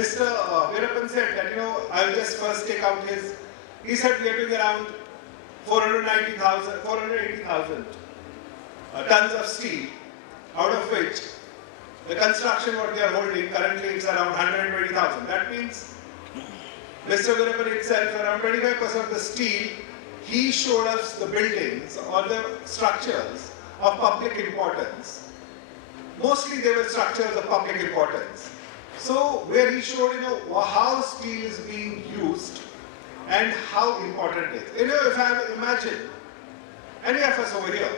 Mr. Veerapan said that, I'll just first take out his, he said we are doing around 480,000 tons of steel, out of which the construction what they are holding currently is around 120,000. That means Mr. Veerapan itself, around 25% of the steel, he showed us the buildings or the structures of public importance. Mostly they were structures of public importance. So where he showed, how steel is being used and how important it is. If I imagine any of us over here,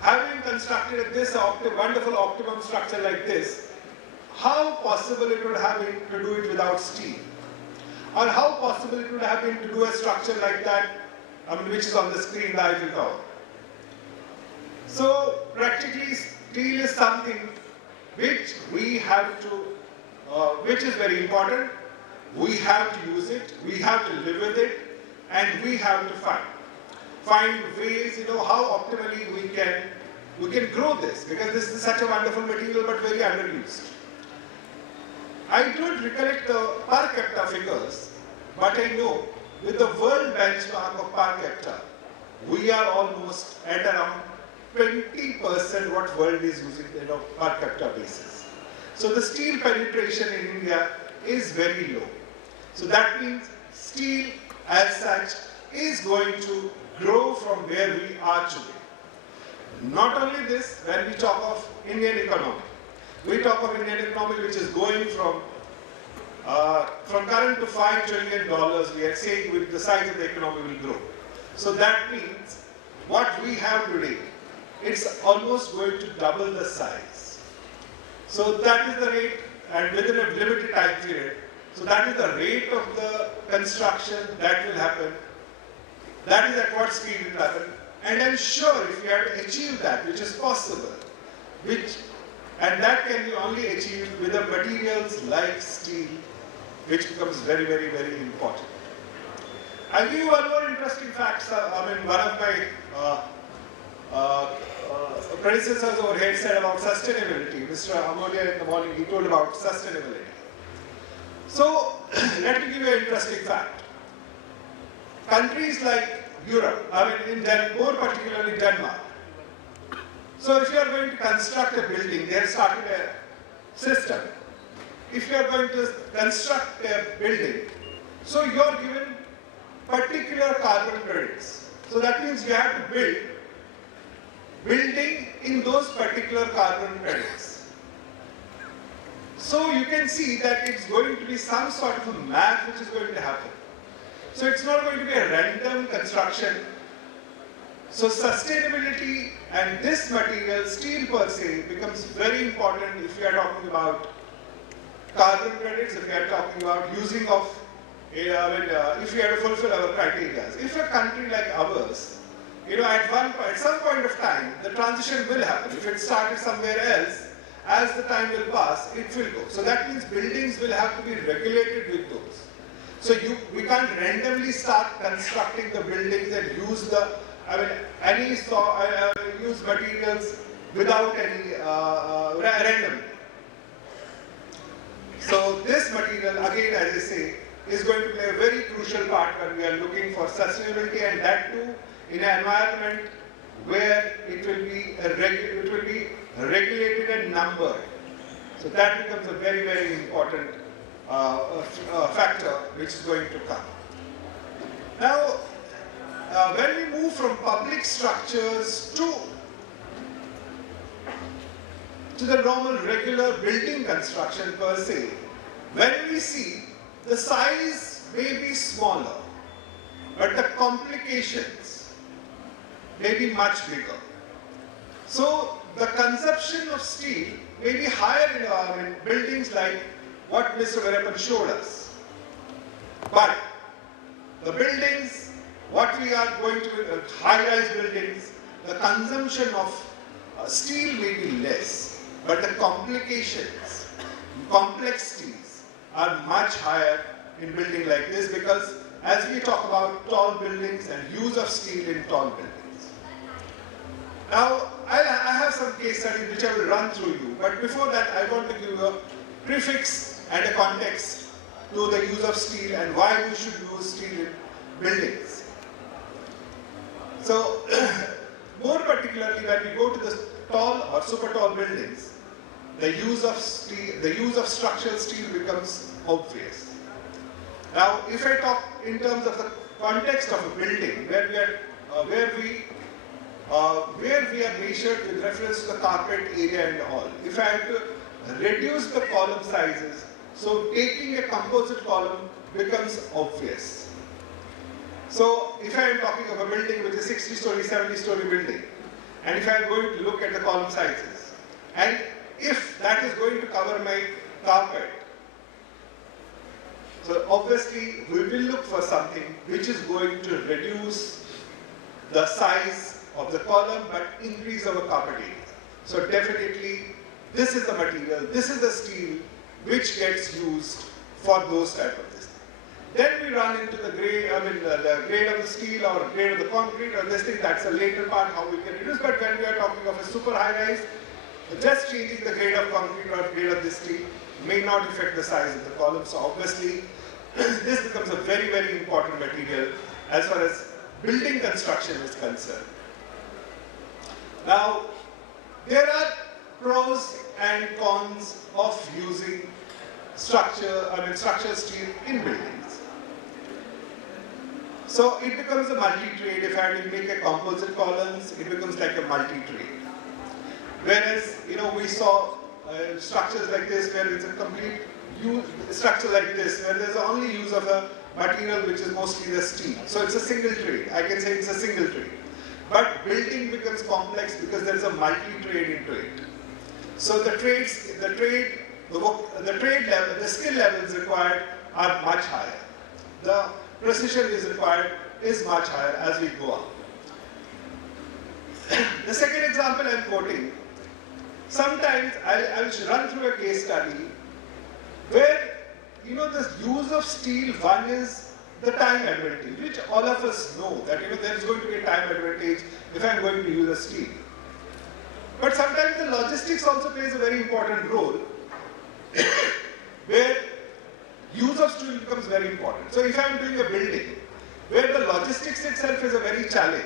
having constructed this wonderful optimum structure like this, how possible it would have been to do it without steel? Or how possible it would have been to do a structure like that, which is on the screen, the Eiffel Tower. So practically steel is something which we have to, which is very important. We have to use it, we have to live with it, and we have to find ways, how optimally we can grow this, because this is such a wonderful material but very underused. I don't recollect the per capita figures, but I know with the world benchmark of per capita, we are almost at around 20% what world is using per capita basis. So the steel penetration in India is very low. So that means steel as such is going to grow from where we are today. Not only this, when we talk of Indian economy, we talk of Indian economy which is going from current to $5 trillion, we are saying with the size of the economy will grow. So that means what we have today, it's almost going to double the size. So that is the rate, and within a limited time period. So that is the rate of the construction that will happen. That is at what speed it will happen. And I'm sure if you have to achieve that, which is possible, and that can be only achieved with the materials like steel, which becomes very, very, very important. I'll give you one more interesting fact. One of my predecessors over here said about sustainability. Mr. Amolia in the morning, he told about sustainability. So, let me give you an interesting fact. Countries like Europe, more particularly Denmark. So if you are going to construct a building, they have started a system. If you are going to construct a building, so you are given particular carbon credits. So that means you have to build building in those particular carbon credits. So you can see that it's going to be some sort of a math which is going to happen. So it's not going to be a random construction. So sustainability and this material, steel per se, becomes very important if we are talking about carbon credits, if we are talking about using of, if we have to fulfill our criteria. If a country like ours, at some point of time, the transition will happen. If it started somewhere else, as the time will pass, it will go. So that means buildings will have to be regulated with those. So we can't randomly start constructing the buildings and use use materials without any random. So this material, again, as I say, is going to play a very crucial part when we are looking for sustainability, and that too in an environment where it will be regulated and numbered. So that becomes a very, very important factor which is going to come. Now, when we move from public structures to the normal regular building construction per se, when we see the size may be smaller, but the complications may be much bigger. So the consumption of steel may be higher in buildings like what Mr. Veerapan showed us. But the buildings, what we are going to, high-rise buildings, the consumption of steel may be less, but the complications, complexities are much higher in building like this, because as we talk about tall buildings and use of steel in tall buildings. Now, I have some case studies which I will run through you, but before that I want to give you a prefix and a context to the use of steel and why we should use steel in buildings. So, more particularly when we go to the tall or super tall buildings, the use of steel, the use of structural steel becomes obvious. Now, if I talk in terms of the context of a building where we are measured with reference to the carpet area and all, if I have to reduce the column sizes, so taking a composite column becomes obvious. So if I am talking of a building which is 60-story, 70-story building, and if I am going to look at the column sizes, and if that is going to cover my carpet, so obviously we will look for something which is going to reduce the size of the column but increase our carpet area. So definitely this is the material, this is the steel which gets used for those type of things. Then we run into the grade, the grade of the steel or grade of the concrete or this thing, that's a later part how we can reduce. But when we are talking of a super high rise, just changing the grade of concrete or grade of the steel may not affect the size of the column. So obviously this becomes a very, very important material as far as building construction is concerned. Now, there are pros and cons of using structural steel in buildings. So it becomes a multi-trade. If I have to make a composite columns, it becomes like a multi-trade. Whereas, we saw structures like this where it's a complete structure like this, where there's only use of a material which is mostly the steel. So it's a single trade. I can say it's a single trade. But building becomes complex because there is a multi-trade into it. So the skill levels required are much higher. The precision is required is much higher as we go on. The second example I'm quoting, sometimes I will run through a case study where, the use of steel, one is the time advantage, which all of us know that, there is going to be a time advantage if I'm going to use a steel. But sometimes the logistics also plays a very important role where use of steel becomes very important. So if I'm doing a building where the logistics itself is a very challenge,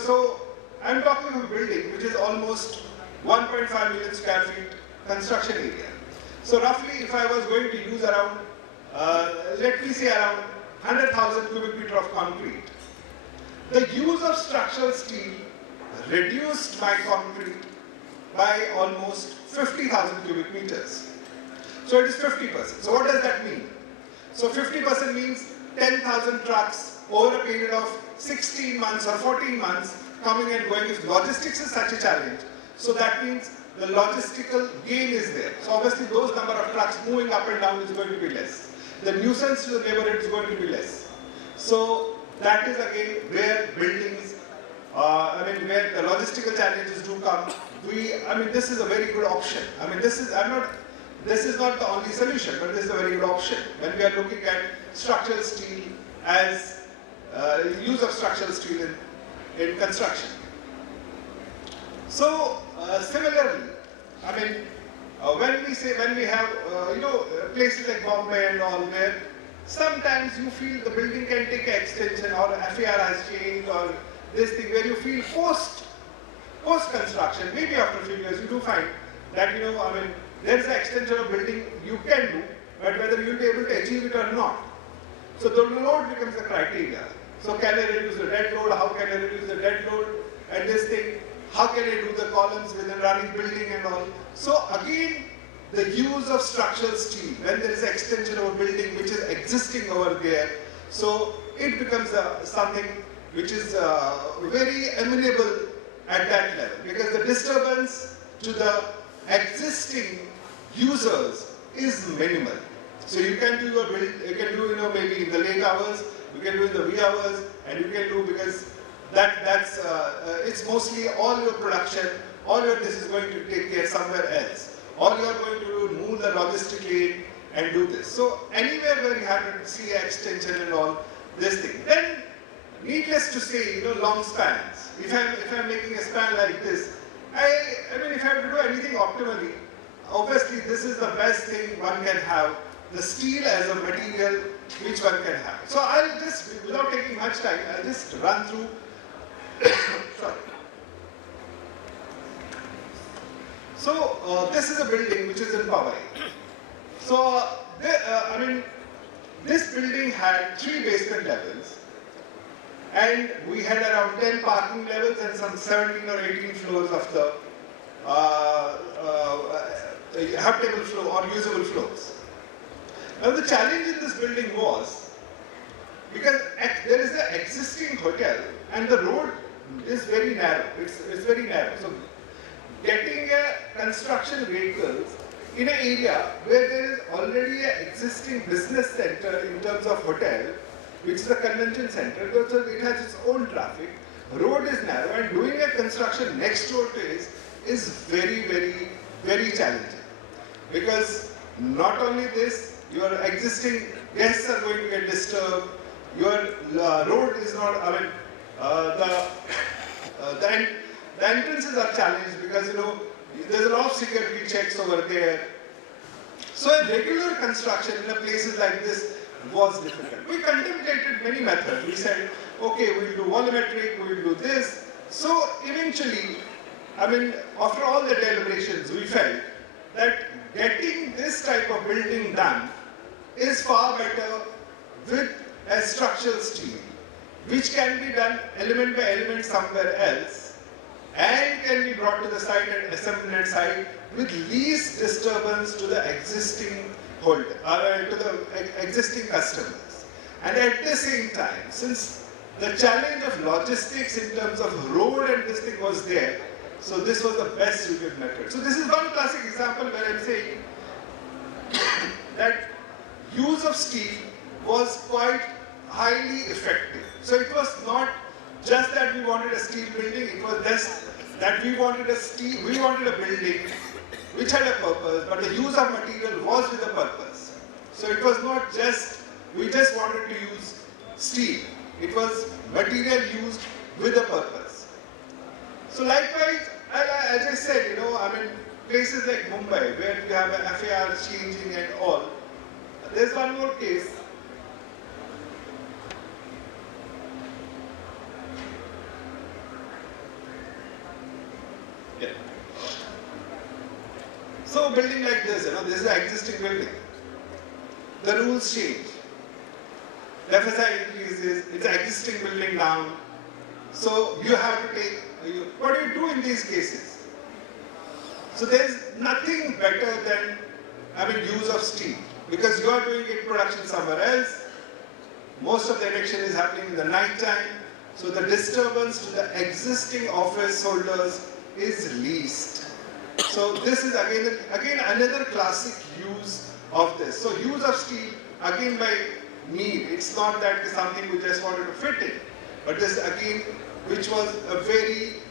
so I'm talking of a building which is almost 1.5 million square feet construction area. So roughly if I was going to use around, let me say around 100,000 cubic meter of concrete, the use of structural steel reduced my concrete by almost 50,000 cubic meters. So it is 50%. So what does that mean? So 50% means 10,000 trucks over a period of 16 months or 14 months coming and going. If logistics is such a challenge, so that means the logistical gain is there. So obviously those number of trucks moving up and down is going to be less. The nuisance to the neighborhood is going to be less. So that is again where buildings, where the logistical challenges do come. This is a very good option. This is not the only solution, but this is a very good option when we are looking at structural steel as use of structural steel in construction. So similarly, when we have places like Bombay and all where sometimes you feel the building can take an extension or FAR has changed or this thing where you feel post construction, maybe after a few years you do find that there is an extension of building you can do, but whether you will be able to achieve it or not. So the load becomes the criteria. So can I reduce the dead load? How can I reduce the dead load? And this thing, how can I do the columns within running building and all? So again, the use of structural steel, when there is an extension of a building which is existing over there, so it becomes something which is very amenable at that level, because the disturbance to the existing users is minimal. So you can do maybe in the late hours, you can do in the wee hours, and you can do because it's mostly all your production, all your this is going to take care somewhere else. All you are going to do is move the logistic lane and do this. So anywhere where you have to see an extension and all this thing. Then needless to say, long spans. If I'm making a span like this, if I have to do anything optimally, obviously this is the best thing one can have, the steel as a material which one can have. So I'll just, without taking much time, I'll just run through, sorry. So this is a building which is in Powai. So, this building had 3 basement levels, and we had around 10 parking levels and some 17 or 18 floors of the habitable floor or usable floors. Now the challenge in this building was, because there is an existing hotel and the road is very narrow, it's very narrow. So getting a construction vehicles in an area where there is already an existing business center in terms of hotel, which is a convention center, so it has its own traffic, road is narrow, and doing a construction next door to it is very, very, very challenging. Because not only this, your existing guests are going to get disturbed, your road is not, the entrances are challenged because, there's a lot of security checks over there. So a regular construction in places like this was difficult. We contemplated many methods. We said, okay, we'll do volumetric, we'll do this. So eventually, after all the deliberations, we felt that getting this type of building done is far better with a structural steel, which can be done element by element somewhere else, and can be brought to the site and assembled at site with least disturbance to the existing holder, to the existing customers. And at the same time, since the challenge of logistics in terms of road and this thing was there, so this was the best suited method. So this is one classic example where I'm saying that use of steel was quite highly effective. So it was not just that we wanted a steel building, it was just that we wanted a building which had a purpose, but the use of material was with a purpose. So it was not just, we just wanted to use steel. It was material used with a purpose. So likewise, as I said, places like Mumbai, where you have FARs changing and all, there's one more case. Yeah. So a building like this, this is an existing building. The rules change. The FSI increases, it's an existing building down. So you have to take, what do you do in these cases? So there's nothing better than use of steel, because you are doing it production somewhere else. Most of the erection is happening in the night time, so the disturbance to the existing office holders is least. So this is again another classic use of this. So use of steel again by need. It's not that something we just wanted to fit in, but this again, which was a very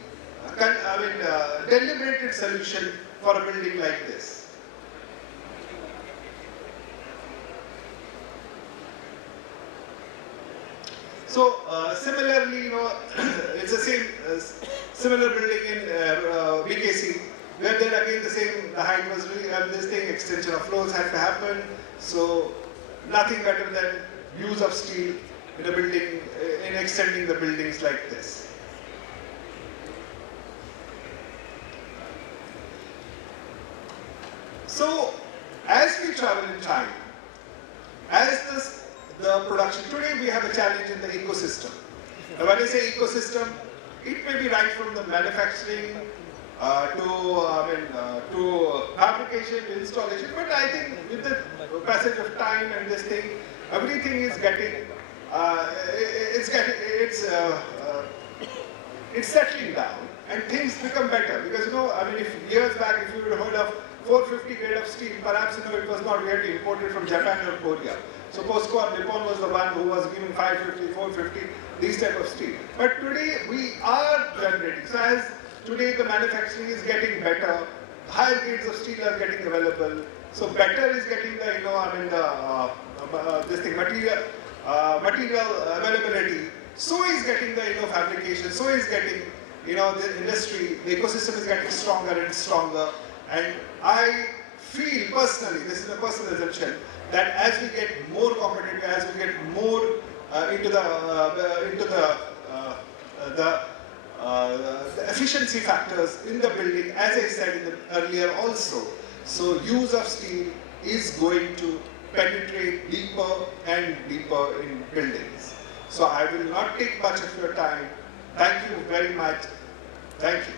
deliberated solution for a building like this. So similarly, it's the same similar building in BKC, where then again the height was really this thing, extension of floors had to happen. So nothing better than use of steel in a building, in extending the buildings like this. So, as we travel in time, as the production, today we have a challenge in the ecosystem. Now when I say ecosystem, it may be right from the manufacturing to fabrication, to installation, but I think with the passage of time and this thing, everything is getting, it's settling down and things become better. Because if years back, if you would have heard of 450 grade of steel, perhaps it was not really imported from Japan or Korea. So POSCO or Nippon was the one who was giving 550, 450, these type of steel. But today we are generating. So as today the manufacturing is getting better, higher grades of steel are getting available. So better is getting the material availability. So is getting the fabrication. So is getting the industry. The ecosystem is getting stronger and stronger. And I feel personally, this is a personal assumption, that as we get more competitive, as we get more into the efficiency factors in the building, as I said earlier also, so use of steel is going to penetrate deeper and deeper in buildings. So I will not take much of your time. Thank you very much. Thank you.